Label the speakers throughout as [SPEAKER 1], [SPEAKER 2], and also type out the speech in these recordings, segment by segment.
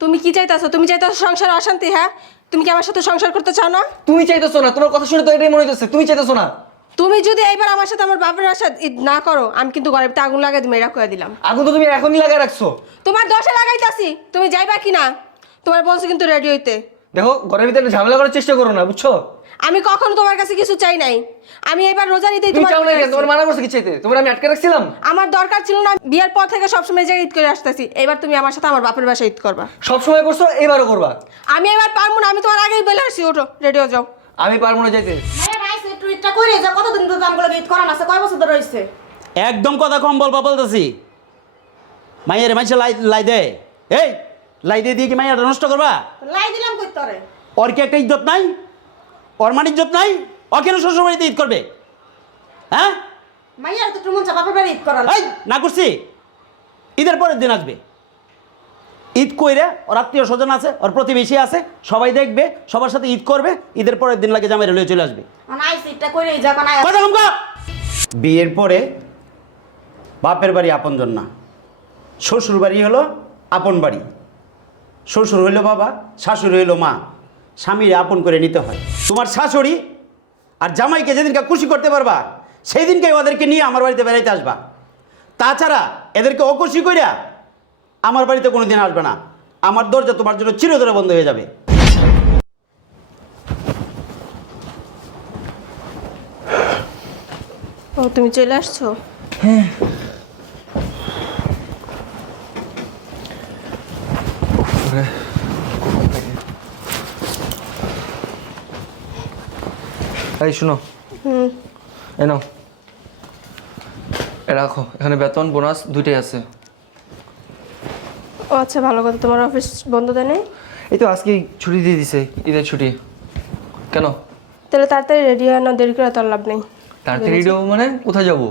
[SPEAKER 1] তুমি কি চাইতেছো? তুমি চাইতেছো সংসার অশান্তি হ্যাঁ? তুমি কি আমার সাথে সংসার করতে চাও না?
[SPEAKER 2] তুমি চাইতেছো না তোমার কথা শুনে তো এটাই মনে হইতেছে তুমি চাইতেছো না।
[SPEAKER 1] তুমি যদি এইবার আমার সাথে আমার বাবার আশা ঈদ না করো আমি কিন্তু ঘরের ভিতরে আগুন লাগাই মেরা করে দিলাম।
[SPEAKER 2] আগুন তো তুমি এখনই লাগাই রাখছো।
[SPEAKER 1] তোমার দশে লাগাইতাছি তুমি যাইবা কি না তোমার বলছো কিন্তু রেডি হইতে।
[SPEAKER 2] দেখো ঘরের ভিতরে ঝামেলা করার চেষ্টা করো না বুঝছ?
[SPEAKER 1] আমি কখনো তোমার কাছে কিছু চাই নাই। আমি এবার রোজা নিতেই
[SPEAKER 2] তুমি
[SPEAKER 1] তোমার
[SPEAKER 2] চাও না কেন? তোমার মানা করছে কি চাইতে? তোমার আমি আটকে রাখছিলাম?
[SPEAKER 1] আমার দরকার ছিল না বিয়ের পর থেকে সবসময় এই জায়গায় ঈদ করে আসতেছি। এবার তুমি আমার সাথে আমার বাপের বাসায় ঈদ করবা।
[SPEAKER 2] সব সময় করছ এবারও করবা?
[SPEAKER 1] আমি এবার পারব না আমি তোমার আগেই বলে আসছি ওঠো রেডি হয়ে যাও।
[SPEAKER 2] আমি পারব না যাইতে।
[SPEAKER 3] মায়ের আইসে একটু ইটটা করে যা কতদিন ধরে আমগুলো ঈদ করান আছে? কয় বছর ধরে রয়েছে
[SPEAKER 4] একদম কথা কম বলবা বলতেছি মাইয়ের মাইসে লাই লাই দে। এই! লাই দিয়ে দিয়ে কি মাইয়াটা নষ্ট করবা?
[SPEAKER 3] লাই দিলাম কই তরে?
[SPEAKER 4] ওর কি একটা ইজ্জত নাই? ওর মান ইজ্জত নাই? ও কেন শ্বশুর বাড়িতে ঈদ করবে? হ্যাঁ?
[SPEAKER 3] মাইয়ার তো একটু মন চা বাপের বাড়ি ঈদ করান
[SPEAKER 4] এই না করছি। ঈদের পরের দিন আসবে। ঈদ কইরে ওর আত্মীয় স্বজন আছে ওর প্রতিবেশী আছে সবাই দেখবে সবার সাথে ঈদ করবে ঈদের পরের দিন লাগে জামাই রেলওয়ে চলে আসবে।
[SPEAKER 3] করে
[SPEAKER 4] কর। বিয়ের পরে বাপের বাড়ি আপনজন না। শ্বশুর বাড়ি হলো আপন বাড়ি। শ্বশুর হইল বাবা শাশুড়ি হইল মা। স্বামীর আপন করে নিতে হয়। তোমার শাশুড়ি আর জামাইকে যেদিনকে খুশি করতে পারবা সেই দিনকে ওদেরকে নিয়ে আমার বাড়িতে বেড়াইতে আসবা। তাছাড়া এদেরকে অখুশি করিয়া আমার বাড়িতে কোনো দিন আসবে না। আমার দরজা তোমার জন্য চিরতরে বন্ধ হয়ে যাবে।
[SPEAKER 1] ও তুমি চলে আসছো?
[SPEAKER 2] এই শুনো এ নাও এ রাখো এখানে বেতন বোনাস দুইটাই আছে।
[SPEAKER 1] ও আচ্ছা ভালো কথা। তোমার অফিস বন্ধ দেয় নেই?
[SPEAKER 2] এই তো আজকে ছুটি দিয়ে দিছে ঈদের ছুটি। কেন?
[SPEAKER 1] তাহলে তাড়াতাড়ি রেডি হয় না দেরি করে তোর লাভ নেই।
[SPEAKER 2] তাড়াতাড়ি রেডি হব মানে? কোথায় যাব?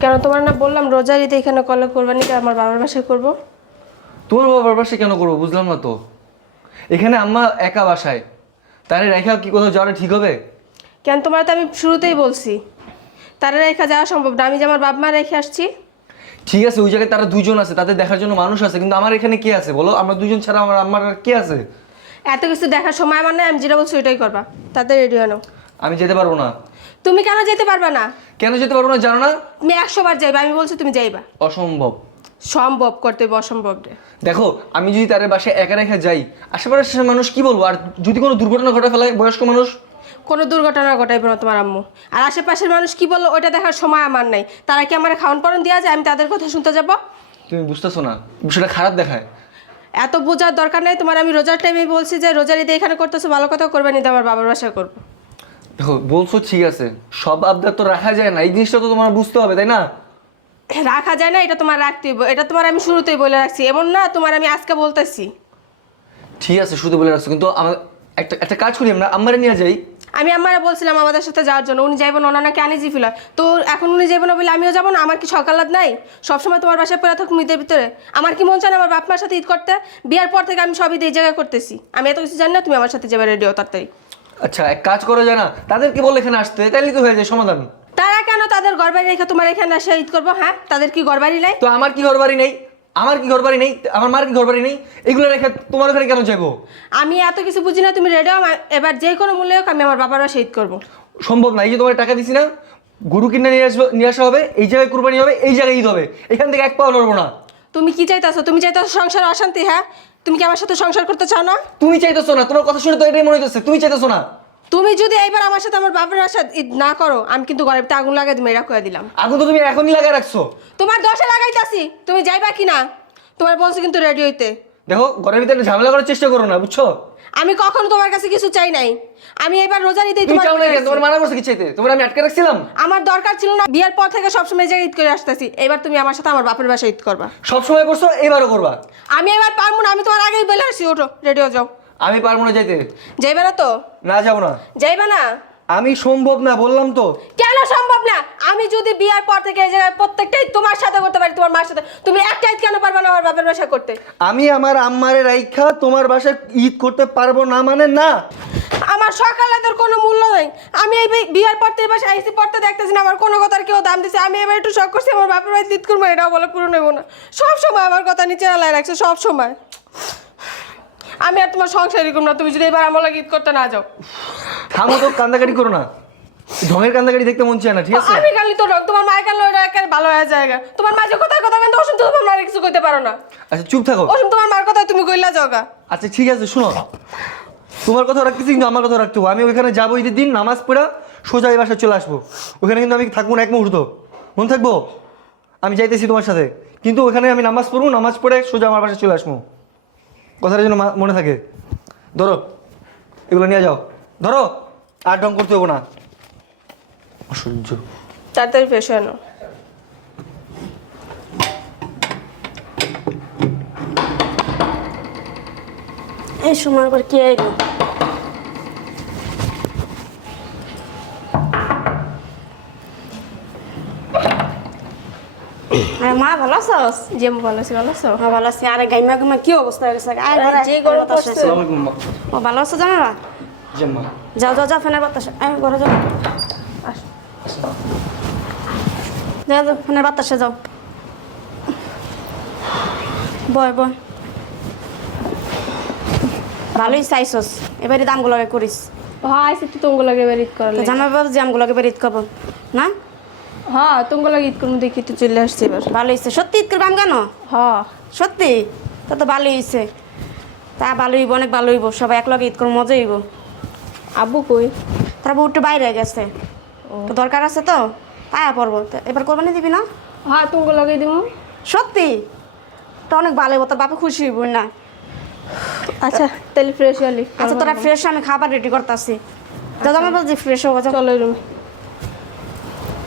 [SPEAKER 1] কেন তোমার না বললাম রোজার ঈদে এখানে কলে কোরবানি করে আমার বাবার বাসায় করব।
[SPEAKER 2] তোমার বাবার বাসায় কেন করব? বুঝলাম না তো। এখানে আম্মা একা বাসায়। তারে রেখা কি কোথাও যাওয়াটা ঠিক হবে?
[SPEAKER 1] কেন? তোমার তো আমি শুরুতেই বলছি। তারা রেখা যাওয়া সম্ভব না। আমি যে আমার বাপ মা রেখে আসছি।
[SPEAKER 2] ঠিক আছে ওই জায়গায় তারা দুজন আছে। তাদের দেখার জন্য মানুষ আছে। কিন্তু আমার এখানে কে আছে? বলো আমরা দুজন ছাড়া আমার আমার আর কে আছে?
[SPEAKER 1] এত কিছু দেখার সময় আমার নাই। আমি যেটা বলছি ওইটাই করবা। তাদের রেডি হনো
[SPEAKER 2] আমি যেতে পারব না।
[SPEAKER 1] তুমি কেন যেতে পারবে না?
[SPEAKER 2] কেন যেতে পারব না জানো না?
[SPEAKER 1] তুমি একশো বার যাইবা। আমি বলছি তুমি যাইবা।
[SPEAKER 2] অসম্ভব।
[SPEAKER 1] সম্ভব করতে হবে অসম্ভব রে।
[SPEAKER 2] দেখো আমি যদি তার বাসায় একা রেখে যাই আশেপাশের মানুষ কি বলব? আর যদি কোনো দুর্ঘটনা ঘটে ফেলায় বয়স্ক মানুষ?
[SPEAKER 1] কোনো দুর্ঘটনা ঘটাইবে না তোমার আম্মু। আর আশেপাশের মানুষ কি বলল ওইটা দেখার সময় আমার নাই। তারা কি আমার খাওয়ান পরন দেওয়া যায়? আমি তাদের কথা শুনতে যাব?
[SPEAKER 2] তুমি বুঝতেছো না বিষয়টা খারাপ দেখায়।
[SPEAKER 1] এত বোঝার দরকার নেই। তোমার আমি রোজার টাইমে বলছি যে রোজার ঈদে এখানে করতেছো ভালো কথা করবে নিতে আমার বাবার বাসায় করব।
[SPEAKER 2] দেখো বলছো ঠিক আছে সব আবদার তো রাখা যায় না এই জিনিসটা তো তোমার বুঝতে হবে তাই না?
[SPEAKER 1] রাখা যায় না এটা তোমার রাখতে হইব। এটা তোমার আমি শুরুতেই বলে রাখছি। এমন না তোমার আমি আজকে বলতেছি।
[SPEAKER 2] ঠিক আছে শুধু বলে রাখছো কিন্তু আমার একটা একটা কাজ করি আমরা আমারে নিয়ে যাই।
[SPEAKER 1] আমি আমার বলছিলাম আমাদের সাথে যাওয়ার জন্য উনি যাইবেন ওনা নাকি আনি জিফিল তো এখন উনি যাইবেন না বলে আমিও যাব না? আমার কি সকালাত নাই? সবসময় তোমার বাসায় পড়ে থাকুন ঈদের ভিতরে। আমার কি মন চায় না আমার বাপ মার সাথে ঈদ করতে? বিয়ার পর থেকে আমি সব ঈদ এই জায়গায় করতেছি। আমি এত কিছু জানি না তুমি আমার সাথে যাবে রেডিও তাড়াতাড়ি।
[SPEAKER 2] আচ্ছা এক কাজ করা যায় না তাদেরকে বলে এখানে আসতে তাইলে তো হয়ে যায় সমাধান।
[SPEAKER 1] তারা কেন তাদের ঘর বাড়ি রেখে তোমার এখানে আসে ঈদ করব? হ্যাঁ তাদের কি ঘর বাড়ি নাই?
[SPEAKER 2] তো আমার কি ঘর বাড়ি নেই? আমার কি ঘর বাড়ি নেই? আমার মার কি ঘর বাড়ি নেই? এগুলো রেখে তোমার ওখানে কেন যাব
[SPEAKER 1] আমি এত কিছু বুঝি না তুমি রেডিও এবার যে কোনো মূল্যে হোক আমি আমার বাবার বাসায় ঈদ করব।
[SPEAKER 2] সম্ভব না এই যে তোমার টাকা দিছি না গরু কিনে নিয়ে আসব নিয়ে আসা হবে এই জায়গায় কুরবানি হবে এই জায়গায় ঈদ হবে। এখান থেকে এক পাও নড়বো না।
[SPEAKER 1] তুমি কি চাইতেছো? তুমি চাইতেছো সংসার অশান্তি হ্যাঁ? তুমি কি আমার সাথে সংসার করতে চাও না?
[SPEAKER 2] তুমি চাইতেছো না তোমার কথা শুনে তো এটাই মনে হইতেছে তুমি চাইতেছো না।
[SPEAKER 1] তুমি যদি এইবার আমার সাথে আমার বাপের ঈদ না করো আমি কিন্তু ভিতরে আগুন লাগাই মেয়েরা করে দিলাম।
[SPEAKER 2] আগুন তো তুমি এখনই লাগাই রাখছো।
[SPEAKER 1] তোমার দশে লাগাইতাছি তুমি যাইবা কি না তোমার বলছো কিন্তু রেডি হইতে।
[SPEAKER 2] দেখো ঘরের ভিতরে ঝামেলা করার চেষ্টা করো না বুঝছ?
[SPEAKER 1] আমি কখনো তোমার কাছে কিছু চাই নাই। আমি এবার রোজা
[SPEAKER 2] তুমি
[SPEAKER 1] তোমার
[SPEAKER 2] চাও না
[SPEAKER 1] ঘরে
[SPEAKER 2] তোমার মানা করছে কি চাইতে? তোমার আমি আটকে রাখছিলাম?
[SPEAKER 1] আমার দরকার ছিল না বিয়ের পর থেকে সবসময় এই জায়গায় ঈদ করে আসতেছি। এবার তুমি আমার সাথে আমার বাপের বাসায় ঈদ করবা।
[SPEAKER 2] সব সময় করছ এবারও করবা?
[SPEAKER 1] আমি এবার পারব না আমি তোমার আগেই বলে আসি ওঠো রেডি হয়ে যাও।
[SPEAKER 2] আমি পারব না যাইতে
[SPEAKER 1] যাইবে না তো?
[SPEAKER 2] না যাব না।
[SPEAKER 1] যাইবে না?
[SPEAKER 2] আমি সম্ভব না বললাম তো।
[SPEAKER 1] কেন সম্ভব না? আমি যদি বিয়ার পর থেকে এই জায়গায় প্রত্যেকটাই তোমার সাথে করতে পারি তোমার মার সাথে তুমি একটা ঈদ কেন পারবে না আমার বাপের বাসায় করতে?
[SPEAKER 2] আমি আমার আম্মারে রাইখা তোমার বাসায় ঈদ করতে পারব না মানে না।
[SPEAKER 1] আমার সকালে তোর কোনো মূল্য নেই। আমি এই বিয়ার পর থেকে বাসায় আইসি পড়তে দেখতেছি না আমার কোনো কথার কেউ দাম দিছে। আমি এবার একটু শখ করছি আমার বাপের বাড়ি ঈদ করব এটাও বলে পুরো নেব না। সব সময় আমার কথা নিচে আলায় রাখছে সব সময় আমি আর তোমার সংসারই করব না তুমি যদি এবার আমার লাগে ঈদ করতে না যাও।
[SPEAKER 2] থামো তো কান্দাকাটি করো না। ঢঙের কান্দাকাটি দেখতে মন চায় না ঠিক আছে?
[SPEAKER 1] আমি কালি তো রং তোমার মায়ের কাল একেবারে ভালো হয়ে জায়গা তোমার মা যে কথা কথা কিন্তু ওসম তো তোমার মায়ের কিছু করতে পারো না।
[SPEAKER 2] আচ্ছা চুপ থাকো।
[SPEAKER 1] ওসম তোমার মার কথা তুমি কইলা যাওগা
[SPEAKER 2] আচ্ছা ঠিক আছে শোনো। তোমার কথা রাখতেছি কিন্তু আমার কথা রাখতে হবে। আমি ওইখানে যাব ঈদের দিন নামাজ পড়া সোজা এই বাসায় চলে আসব। ওখানে কিন্তু আমি থাকব না এক মুহূর্ত। মন থাকব? আমি যাইতেছি তোমার সাথে। কিন্তু ওখানে আমি নামাজ পড়ব নামাজ পড়ে সোজা আমার বাসায় চলে আসব। কথাটা যেন মা- মনে থাকে। ধরো এগুলো নিয়ে যাও। ধরো আর ঢং করতে হব না। অসহ্য।
[SPEAKER 1] তাড়াতাড়ি ফ্রেশ হয়ে নাও।
[SPEAKER 3] এই সময় আবার কে আইলো? মা ভালো আছোস?
[SPEAKER 1] যে আমি ভালো আছি ভালো আছো?
[SPEAKER 3] ভালো আছি। আরে গাইমা গাইমা কি অবস্থা হয়ে গেছে? আয় ঘরে,
[SPEAKER 1] যে গরম পড়ছে।
[SPEAKER 3] ও ভালো আছো জানো? না
[SPEAKER 2] জি মা
[SPEAKER 3] যাও যাও যাও ফ্যানের বাতাস। আয় ঘরে যাও। যাও যাও ফ্যানের বাতাসে যাও। বয় বয়। ভালোই চাইছস। এবারে দামগুলোকে করিস।
[SPEAKER 1] হ্যাঁ আইসি তো তোমাকে লাগে এবার ঈদ লাগে।
[SPEAKER 3] জামাই বাবু যে আমগুলোকে এবার ঈদ করব। না?
[SPEAKER 1] হ্যাঁ তোমাকে লাগে ঈদ করব দেখি তো চলে আসছে এবার।
[SPEAKER 3] ভালো হয়েছে। সত্যি ঈদ করব আম কেন?
[SPEAKER 1] হ্যাঁ।
[SPEAKER 3] সত্যি? তা তো ভালোই হয়েছে। তা ভালো হইব অনেক ভালো হইব। সবাই একলগে ঈদ করব মজা হইব।
[SPEAKER 1] আব্বু কই?
[SPEAKER 3] তারপর একটু বাইরে গেছে। তো দরকার আছে তো? পায়া পড়ব এবার কোরবানি দিবি না?
[SPEAKER 1] হ্যাঁ তোমাকে লাগে দিব
[SPEAKER 3] সত্যি? তো অনেক ভালো হইব তোর বাপে খুশি হইব না।
[SPEAKER 1] আচ্ছা তাহলে ফ্রেশ হলি
[SPEAKER 3] আচ্ছা তোরা ফ্রেশ আমি খাবার রেডি করতেছি। যা জামাই বলছি ফ্রেশ হব
[SPEAKER 1] চলো রুমে।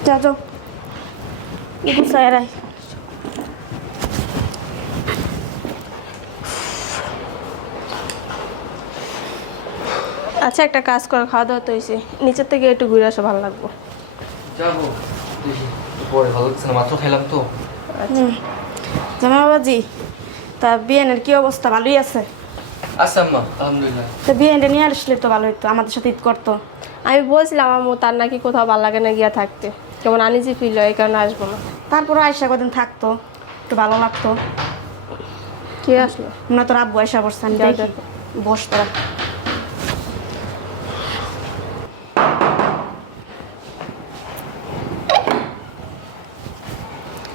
[SPEAKER 3] যা। যাও গুছাই রাই
[SPEAKER 1] আচ্ছা একটা কাজ করো খাওয়া দাওয়া তো হয়েছে। নিচের থেকে একটু ঘুরে আসা ভালো লাগবো।
[SPEAKER 2] যাব। পরে ভালো লাগছে না মাত্র খাইলাম তো।
[SPEAKER 3] জামাই বাবাজি তা বিয়েনের কি অবস্থা? ভালোই আছে?
[SPEAKER 2] আচ্ছা আম্মা আলহামদুলিল্লাহ।
[SPEAKER 3] তো বিয়েনটা নিয়ে আসলে তো ভালো হতো আমাদের সাথে ঈদ করতো।
[SPEAKER 1] আমি বলছিলাম আমার তার নাকি কোথাও ভালো লাগে না গিয়া থাকতে। কেমন আনিজি ফিল হয় এই কারণে আসব না।
[SPEAKER 3] তারপরে আয়সা কদিন থাকতো একটু ভালো লাগতো।
[SPEAKER 1] কে আসলো?
[SPEAKER 3] মনে তোর আব্বু আয়সা বসছেন বস তোরা।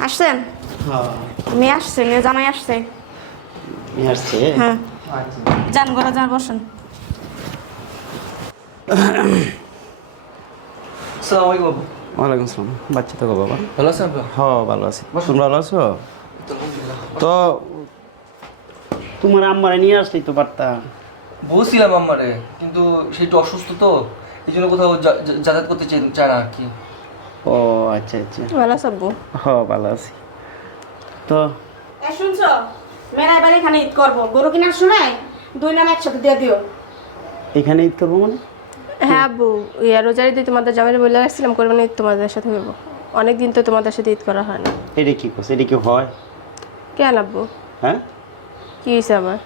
[SPEAKER 3] আসছেন?
[SPEAKER 4] হ্যাঁ।
[SPEAKER 3] মেয়ে আসছে মেয়ে জামাই আসছে।
[SPEAKER 4] আসছে?
[SPEAKER 3] হ্যাঁ। যান ঘরে যান বসেন।
[SPEAKER 2] আসসালামু আলাইকুম। বাবু
[SPEAKER 4] ওয়ালাইকুম আসসালাম। বাচ্চা তো বাবা।
[SPEAKER 2] ভালো আছেন
[SPEAKER 4] হ্যাঁ ভালো আছি। তুমি ভালো আছো? তো তোমার আম্মারে নিয়ে আসলেই তো পারতা
[SPEAKER 2] বলছিলাম আমারে কিন্তু সে একটু অসুস্থ তো এই জন্য কোথাও যাতায়াত করতে চাই- চায় না আর কি।
[SPEAKER 4] ও আচ্ছা আচ্ছা।
[SPEAKER 1] ভালো আব্বু?
[SPEAKER 4] হ্যাঁ ভালো আছি। তো
[SPEAKER 3] এ শুনছো? মেয়েরা এবার এখানে ঈদ করব। গরু কিনার সময় দুই নাম একসাথে দিয়ে দিও।
[SPEAKER 4] এখানে ঈদ করব মানে?
[SPEAKER 1] হ্যাঁ আব্বু ইয়া রোজারি দিয়ে তোমাদের জামাই বলে রাখছিলাম করবেন ঈদ তোমাদের সাথে হইব। অনেকদিন তো তোমাদের সাথে ঈদ করা হয় না।
[SPEAKER 4] এটা কি করছে এটা কি হয়?
[SPEAKER 1] কেন আব্বু?
[SPEAKER 4] হ্যাঁ?
[SPEAKER 1] কি হয়েছে আবার?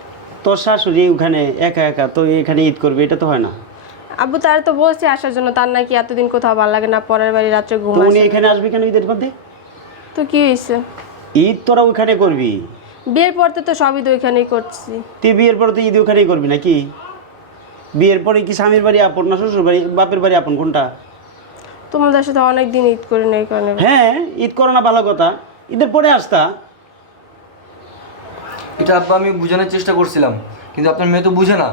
[SPEAKER 4] তোর শাশুড়ি ওখানে একা একা তো এখানে ঈদ করবে এটা তো হয় না।
[SPEAKER 1] আব্বু তার তো বলছে আসার জন্য তার নাকি এতদিন কোথাও ভালো লাগে না পরের বাড়ি রাত্রে ঘুম
[SPEAKER 4] উনি এখানে আসবে কেন ঈদের মধ্যে?
[SPEAKER 1] তো কি হয়েছে
[SPEAKER 4] ঈদ তোরা ওখানে করবি?
[SPEAKER 1] বিয়ের পর তো সবই তো ওইখানেই করছি।
[SPEAKER 4] তুই বিয়ের পর তো ঈদ ওখানেই করবি নাকি? বিয়ের পরে কি স্বামীর বাড়ি আপন না শ্বশুর বাড়ি? বাপের বাড়ি আপন কোনটা?
[SPEAKER 1] তোমাদের সাথে অনেক দিন ঈদ করি না এই কারণে
[SPEAKER 4] হ্যাঁ ঈদ করো না ভালো কথা। ঈদের পরে আসতা।
[SPEAKER 2] এটা আব্বা আমি বোঝানোর চেষ্টা করছিলাম কিন্তু আপনার মেয়ে তো বুঝে না।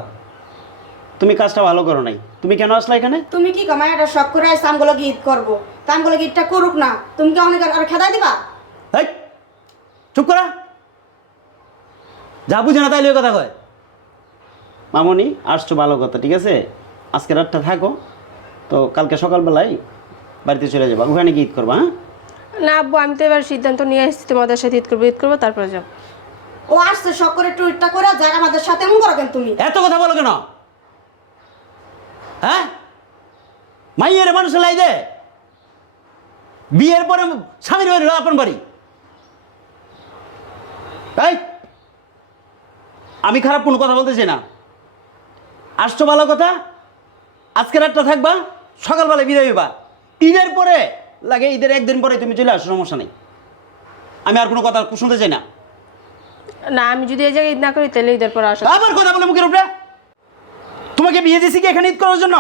[SPEAKER 4] তুমি কাজটা ভালো করো নাই। তুমি কেন আসলা এখানে?
[SPEAKER 3] তুমি কি কমাই এটা শখ করে আসছে আমগুলোকে ঈদ করব? তা আমগুলোকে ঈদটা করুক না। তুমি কি অনেক আর খেদাই দিবা?
[SPEAKER 4] হেই, চুপ করা। যা বুঝে না তাইলে ওই কথা কয়। মামনি আসছো ভালো কথা ঠিক আছে? আজকে রাতটা থাকো তো কালকে সকালবেলায় বাড়িতে চলে যাবা। ওখানে কি ঈদ করবা হ্যাঁ?
[SPEAKER 1] না আব্বু আমি তো এবার সিদ্ধান্ত নিয়ে এসেছি তোমাদের সাথে ঈদ করব ঈদ করব তারপরে যাব।
[SPEAKER 3] ও আসছে শখ করে একটু করে যার আমাদের সাথে এমন করো কেন তুমি?
[SPEAKER 4] এত কথা বলো কেন? হ্যাঁ? মাইয়ের মানুষ লাই দে। বিয়ের পরে স্বামীর বাড়ি আপন বাড়ি। তাই আমি খারাপ কোনো কথা বলতেছি না। আসছো ভালো কথা? আজকে রাতটা থাকবা সকালবেলা বিদায় হইবা। ঈদের পরে লাগে ঈদের একদিন পরে তুমি চলে আসো সমস্যা নেই। আমি আর কোনো কথা শুনতে চাই না।
[SPEAKER 1] না আমি যদি এই জায়গায় ঈদ না করি তাহলে ঈদের পরে আসো।
[SPEAKER 4] আবার কথা বলে মুখের উপরে? তোমাকে বিয়ে দিয়েছি কি এখানে ঈদ করার জন্য?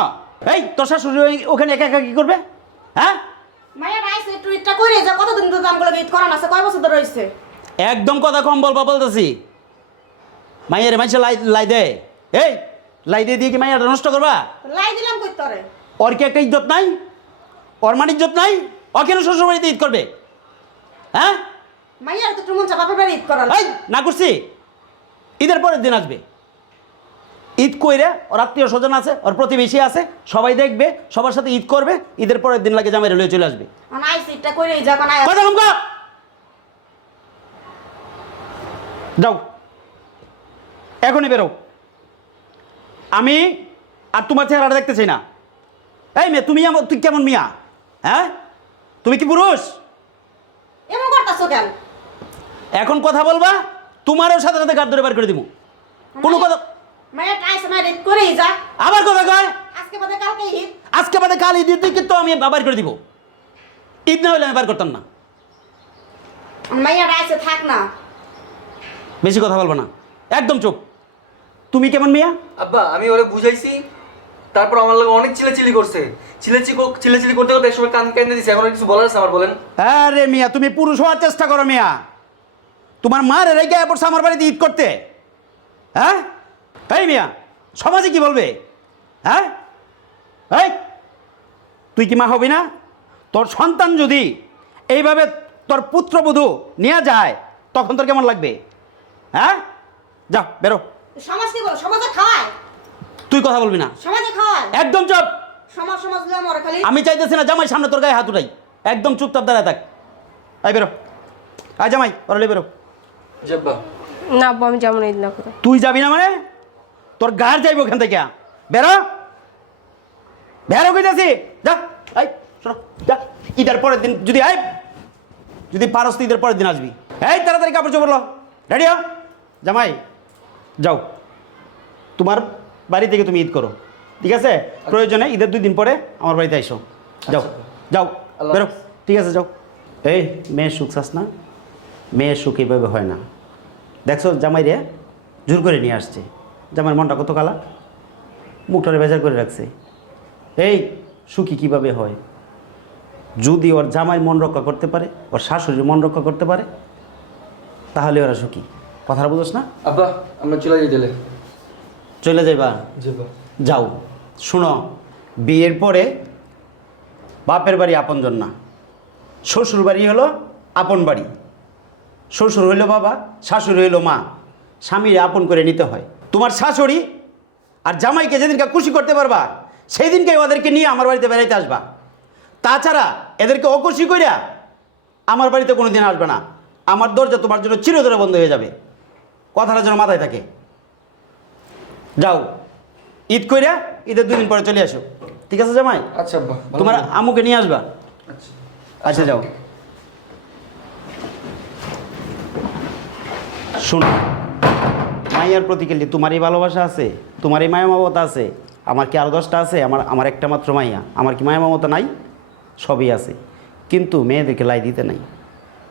[SPEAKER 4] এই তোর শাশুড়ি ওখানে একা একা কি করবে? হ্যাঁ?
[SPEAKER 3] মাইয়া রাইছে একটু ইটটা করে যা কতদিন তো আমগুলো ঈদ করান আছে কয় বছর ধরে রয়েছে?
[SPEAKER 4] একদম কথা কম বলবা বলতেছি। মাইয়ারে মাইসে লাই লাই দে। এই লাই দিয়ে দিয়ে কি মাইয়াটা নষ্ট করবা?
[SPEAKER 3] লাই দিলাম কই তরে?
[SPEAKER 4] ওর কি একটা ইজ্জত নাই? ওর মান ইজ্জত নাই? ও কেন শ্বশুরবাড়িতে ঈদ করবে? হ্যাঁ?
[SPEAKER 3] মাইয়ার তো মন চাপা বাপের ঈদ করান
[SPEAKER 4] এই না করছি। ঈদের পরের দিন আসবে। ঈদ কইরে ওর আত্মীয় স্বজন আছে ওর প্রতিবেশী আছে সবাই দেখবে সবার সাথে ঈদ করবে ঈদের পরের দিন লাগে জামাই লয়ে চলে আসবে।
[SPEAKER 3] করে
[SPEAKER 4] কর। যাও। এখনই বেরো। আমি আর তোমার চেহারাটা দেখতে চাই না। এই মেয়ে তুমি এমন- তুই কেমন মিয়া? হ্যাঁ? তুমি কি পুরুষ?
[SPEAKER 3] এমন করতাছো কেন?
[SPEAKER 4] এখন কথা বলবা তোমারও সাথে সাথে গাড় ধরে বার করে দিব। কোনো কথা
[SPEAKER 3] যা।
[SPEAKER 4] আবার কথা কয়?
[SPEAKER 3] আজকে বাদে কালকে ঈদ।
[SPEAKER 4] আজকে বাদে কাল ঈদ ঈদ কিন্তু আমি বার করে দিব। ঈদ না হলে আমি বার করতাম না।
[SPEAKER 3] মাইয়া আইসে থাক না।
[SPEAKER 4] বেশি কথা বলব না। একদম চুপ। তুমি কেমন মিয়া?
[SPEAKER 2] আব্বা আমি ওরে বুঝাইছি। তারপর আমার লাগে অনেক চিলেচিলি করছে। চিলেচি চিলেচিলি করতে করতে একসময় কান কেন্দ্রে দিছে এখন কিছু বলার আছে আমার বলেন।
[SPEAKER 4] আরে মিয়া তুমি পুরুষ হওয়ার চেষ্টা করো মিয়া। তোমার মার রেগে পড়ছে আমার বাড়িতে ঈদ করতে। হ্যাঁ? তাই মিয়া সমাজে কি বলবে? হ্যাঁ? এই তুই কি মা হবি না? তোর সন্তান যদি এইভাবে তোর পুত্রবধূ নিয়ে যায় তখন তোর কেমন লাগবে? হ্যাঁ? যা বেরো।
[SPEAKER 3] সমাজ কি বল সমাজে খাওয়ায়।
[SPEAKER 4] তুই কথা বলবি না।
[SPEAKER 3] সমাজে খাওয়ায়।
[SPEAKER 4] একদম চুপ।
[SPEAKER 3] সমাজ সমাজ মরে খালি।
[SPEAKER 4] আমি চাইতেছি না জামাই সামনে তোর গায়ে হাত উঠাই। একদম চুপচাপ দাঁড়ায় থাক। আয় বেরো। আয় জামাই ওরা বেরো।
[SPEAKER 1] না আব্বু আমি ঈদ না করে।
[SPEAKER 4] তুই যাবি না মানে? তোর গার যাইব ওখান থেকে। বেরো। বেরো কইতাছি। যা আই শোনো যা ঈদের পরের দিন যদি আয় যদি পারস তো ঈদের পরের দিন আসবি। এই তাড়াতাড়ি কাপড় চোপড় রেডি হ? জামাই। যাও। তোমার বাড়ি থেকে তুমি ঈদ করো। ঠিক আছে? প্রয়োজনে ঈদের দুই দিন পরে আমার বাড়িতে আইসো। যাও যাও
[SPEAKER 2] আল্লাহ
[SPEAKER 4] বেরো। ঠিক আছে যাও। এই মেয়ের সুখ চাস না? মেয়ের সুখ এইভাবে হয় না। দেখছ জামাই রে জোর করে নিয়ে আসছে। জামাইয়ের মনটা কত কালা? মুখটারে বেজার করে রাখছে। এই সুখী কীভাবে হয়? যদি ওর জামাই মন রক্ষা করতে পারে ওর শাশুড়ির মন রক্ষা করতে পারে তাহলে ওরা সুখী। কথাটা বুঝোস না?
[SPEAKER 2] আব্বা আমরা চলে যাই দিলে
[SPEAKER 4] চলে যাইবা?
[SPEAKER 2] জব্বা
[SPEAKER 4] যাও। শুনো বিয়ের পরে বাপের বাড়ি আপনজন না। শ্বশুর বাড়ি হলো আপন বাড়ি। শ্বশুর হইল বাবা শাশুড়ি হইল মা। স্বামীর আপন করে নিতে হয়। তোমার শাশুড়ি আর জামাইকে যেদিনকে খুশি করতে পারবা সেই দিনকে ওদেরকে নিয়ে আমার বাড়িতে বেড়াইতে আসবা। তাছাড়া এদেরকে অখুশি করিয়া আমার বাড়িতে কোনো দিন আসবে না। আমার দরজা তোমার জন্য চিরতরে বন্ধ হয়ে যাবে। কথাটা যেন মাথায় থাকে। যাও ঈদ কইরা ঈদের দুদিন পরে চলে আসো। ঠিক আছে জামাই?
[SPEAKER 2] আচ্ছা আব্বা ভালো
[SPEAKER 4] তোমার
[SPEAKER 2] থাকো।
[SPEAKER 4] আম্মুকে নিয়ে আসবা।
[SPEAKER 2] আচ্ছা।
[SPEAKER 4] আচ্ছা যাও। শোনো মাইয়ার প্রতি গেলে তোমারই ভালোবাসা আছে তোমারই মায়া মমতা আছে আমার কি আরও দশটা আছে? আমার আমার একটা মাত্র মাইয়া আমার কি মায়া মমতা নাই? সবই আছে। কিন্তু মেয়েদেরকে লাই দিতে নাই।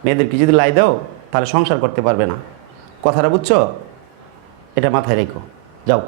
[SPEAKER 4] মেয়েদেরকে যদি লাই দাও তাহলে সংসার করতে পারবে না। কথাটা বুঝছ? এটা মাথায় রেখো। যাও।